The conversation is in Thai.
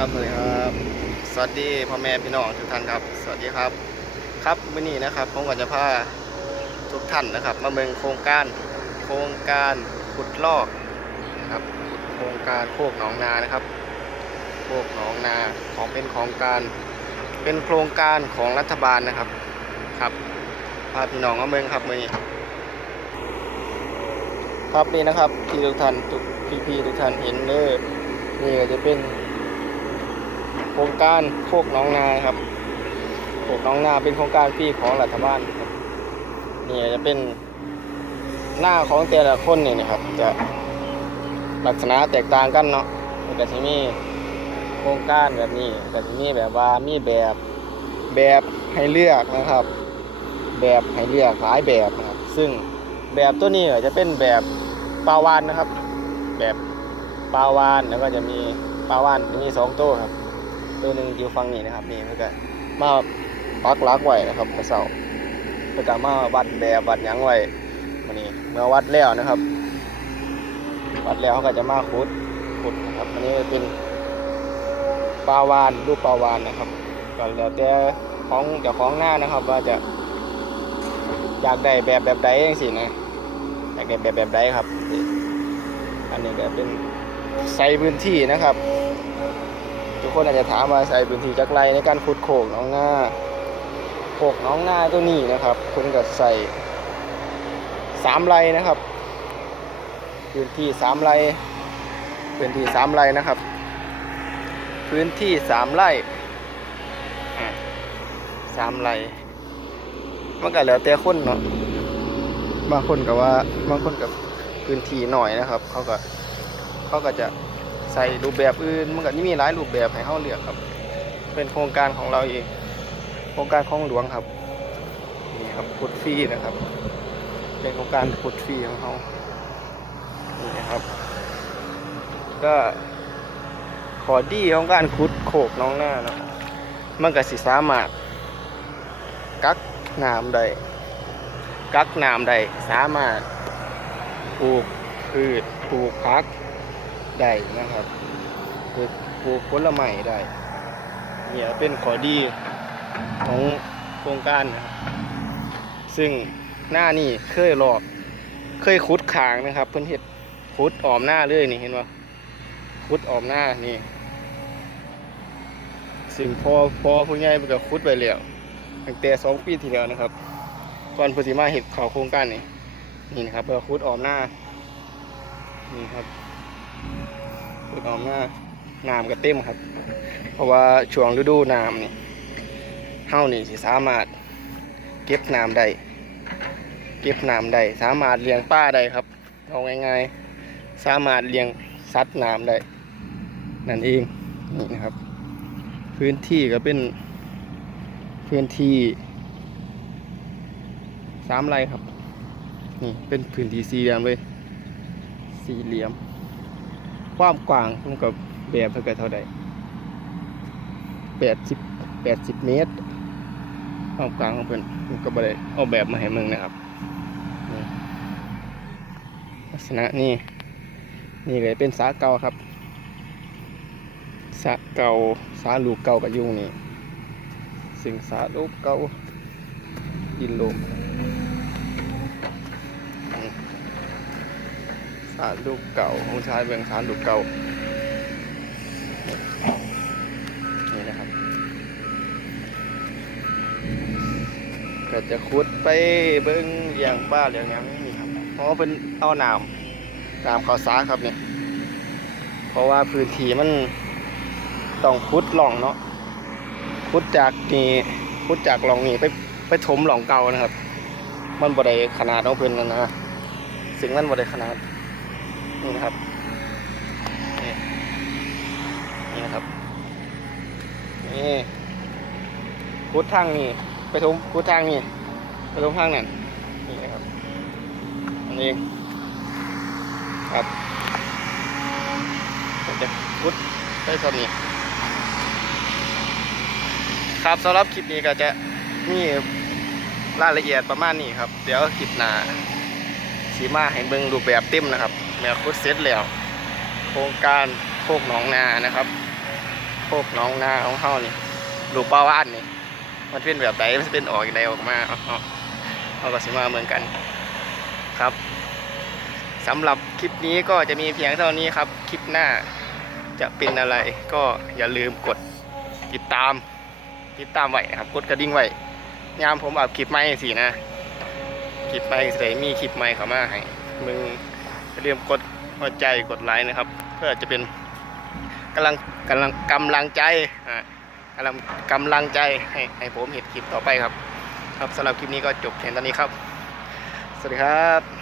ครับสวัสดีครับ สวัสดีพ่อแม่พี่น้องทุกท่านครับ สวัสดีครับ ครับวันนี้นะครับผมก็จะพาทุกท่านนะครับ มาเมืองโครงการโครงการขุดลอกนะครับโครงการโคกหนองนานะครับ โคกหนองนาของเป็นของการเป็นโครงการของรัฐบาลนะครับครับพาพี่น้องมาเมืองครับมือนี้ครับนี่นะครับที่ทุกท่านทุกพี่ๆทุกท่านเห็นเด้อนี่ก็จะเป็น ครงการโคกน้องนาครับโคกน้องนาเป็นโครงการฟรีของรัฐบาลนี่จะเป็นหน้าของแต่ละคนเนี่ยนะครับ จะลักษณะแตกต่างกันเนาะมันก็จะมีโครงการแบบนี้ก็จะมีแบบว่ามีแบบแบบให้เลือกนะครับ แบบให้เลือกหลายแบบนะครับ ซึ่งแบบตัวนี้จะเป็นแบบปลาวานนะครับ แบบปลาวานแล้วก็จะมีปลาวานมีสองตัวครับ ตัวหนึ่งอยู่ฝั่งนี้นะครับนี่เพื่อก็มาปักลักไว้นะครับกระเสาเพื่อก็มาวัดแบบวัดยังไว้วันนี้เมื่อวัดแล้วนะครับ วัดแล้วเขาก็จะมาขุดขุดนะครับอันนี้เป็นปลาวานรูปปลาวานนะครับก็แล้วแต่ของเจ้าของหน้านะครับ ว่าจะอยากได้แบบแบบใดอย่างสินะอยากได้แบบแบบใดครับ อันนี้ก็เป็นใส่พื้นที่นะครับ ทุกคนอาจจะถามว่าใส่พื้นที่จักไรในการขุดโขกน้องหน้าโขกน้องหน้าตัวนี้นะครับคุณก็ใส่สามไรนะครับ พื้นที่สามไรพื้นที่สามไรนะครับ พื้นที่สามไร่สามไรมันก็แล้วแต่คนเนาะบางคนก็ว่าบางคนกับพื้นที่หน่อยนะครับ เขาก็เขาก็จะ ใส่รูปแบบอื่นมันก็มีหลายรูปแบบให้เฮาเลือกครับ เป็นโครงการของเราเอง โครงการของหลวงครับนี่ครับขุดฟรีนะครับ เป็นโครงการขุดฟรีของเขานี่ครับ ก็ขอดีของการขุดโขกน้องหน้านะมันก็สิสามารถกักน้ำได้กักน้ำได้สามารถปลูกพืชปลูกผัก ได้นะครับปลูกปลูกผลไม้ได้เนี่ยเป็นข้อดีของโครงการนะครับซึ่งหน้านี่เคยหลอกเคยขุดขางนะครับ เพิ่อนเห็ดขุดออมหน้าเลยนี่เห็นป่ขุดออมหน้านี่ซึ่งพอพอผู้ใหญ่เพิ่นก็ขุดไปแล้วตั้งแต่สองปีที่แล้วนะครับก่อนพิ่นสิมาเห็ดเขาโครงการนี่นี่นะครับเพื่อขุดออมหน้านี่ครับ ขุดออกมาน้ำก็เต็มครับ เพราะว่าช่วงฤดูน้ำนี่เฮานี่สิสามารถเก็บน้ำได้เก็บน้ำได้สามารถเลี้ยงปลาได้ครับเอาง่ายๆ สามารถเลี้ยงสัตว์น้ำได้ นั่นเองนี่นะครับ พื้นที่ก็เป็นพื้นที่สามไร่ครับ นี่เป็นพื้นที่สี่เหลี่ยมเลย สี่เหลี่ยม ความกว้างผมกับแบบเท่ากับเท่าใดแปดสิบแปดสิบเมตรความกว้างของเพิ่นผมก็บ่ได้เอาแบบมาให้มึงนะครับลักษณะนี่นี่เลยเป็นสาเก่าครับสาเก่าสาลูกเก่ากับยุงนี่สิ่งสาลูกเก่าดินโลก สาลูกเก่าของชายเมืองสาลูกเก่า นี่นะครับ ก็จะขุดไปเบิ้งเลี้ยงป้าเลี้ยงยังนี่ครับเพราะเป็นเอาน้ำน้ำข้าวสาครับเนี่ยเพราะว่าพื้นที่มันต้องขุดหล่องเนาะขุดจากนี่ขุดจากหล่องนี่ไปไปถมหล่องเก่านะครับ มันบ่ได้ขนาดของเพิ่นนะนะสิ่งมันบ่ได้ขนาด นี่นะครับนี่นี่นะครับนี่พุททางนี่ไปทุมพุททางนี่ไปทุมทางนั่นนี่นะครับอันนี้ครับผมจะพุทไปสนี้ครับสำหรับคลิปนี้ก็จะมีรายละเอียดประมาณนี้ครับ เดี๋ยวคลิปหน้าสีมาให้เบิ่งรูปแบบเต็มนะครับ แมวคุดเสร็จแล้ว โครงการโคกหนองนานะครับพวกหนองนาของเฮานี่ลูกป้าว่านนี่ มันเป็นแบบไหนมันเป็นออกอย่างไรออกมาเอาเอาเอาก็สิมาเหมือนกันครับสำหรับคลิปนี้ก็จะมีเพียงเท่านี้ครับ คลิปหน้าจะเป็นอะไรก็อย่าลืมกดติดตาม ติดตามไว้นะครับ กดกระดิ่งไว้ยามผมอัพคลิปใหม่สินะ คลิปใหม่สิได้มีคลิปใหม่เข้ามาให้มึง อย่าลืมกดหัวใจกดไลค์นะครับ เพื่อจะเป็นกำลังกำลังกำลังใจกำลังกำลังใจให้ให้ผมเห็นคลิปต่อไปครับ ครับสำหรับคลิปนี้ก็จบเพียงเท่านี้ครับ สวัสดีครับ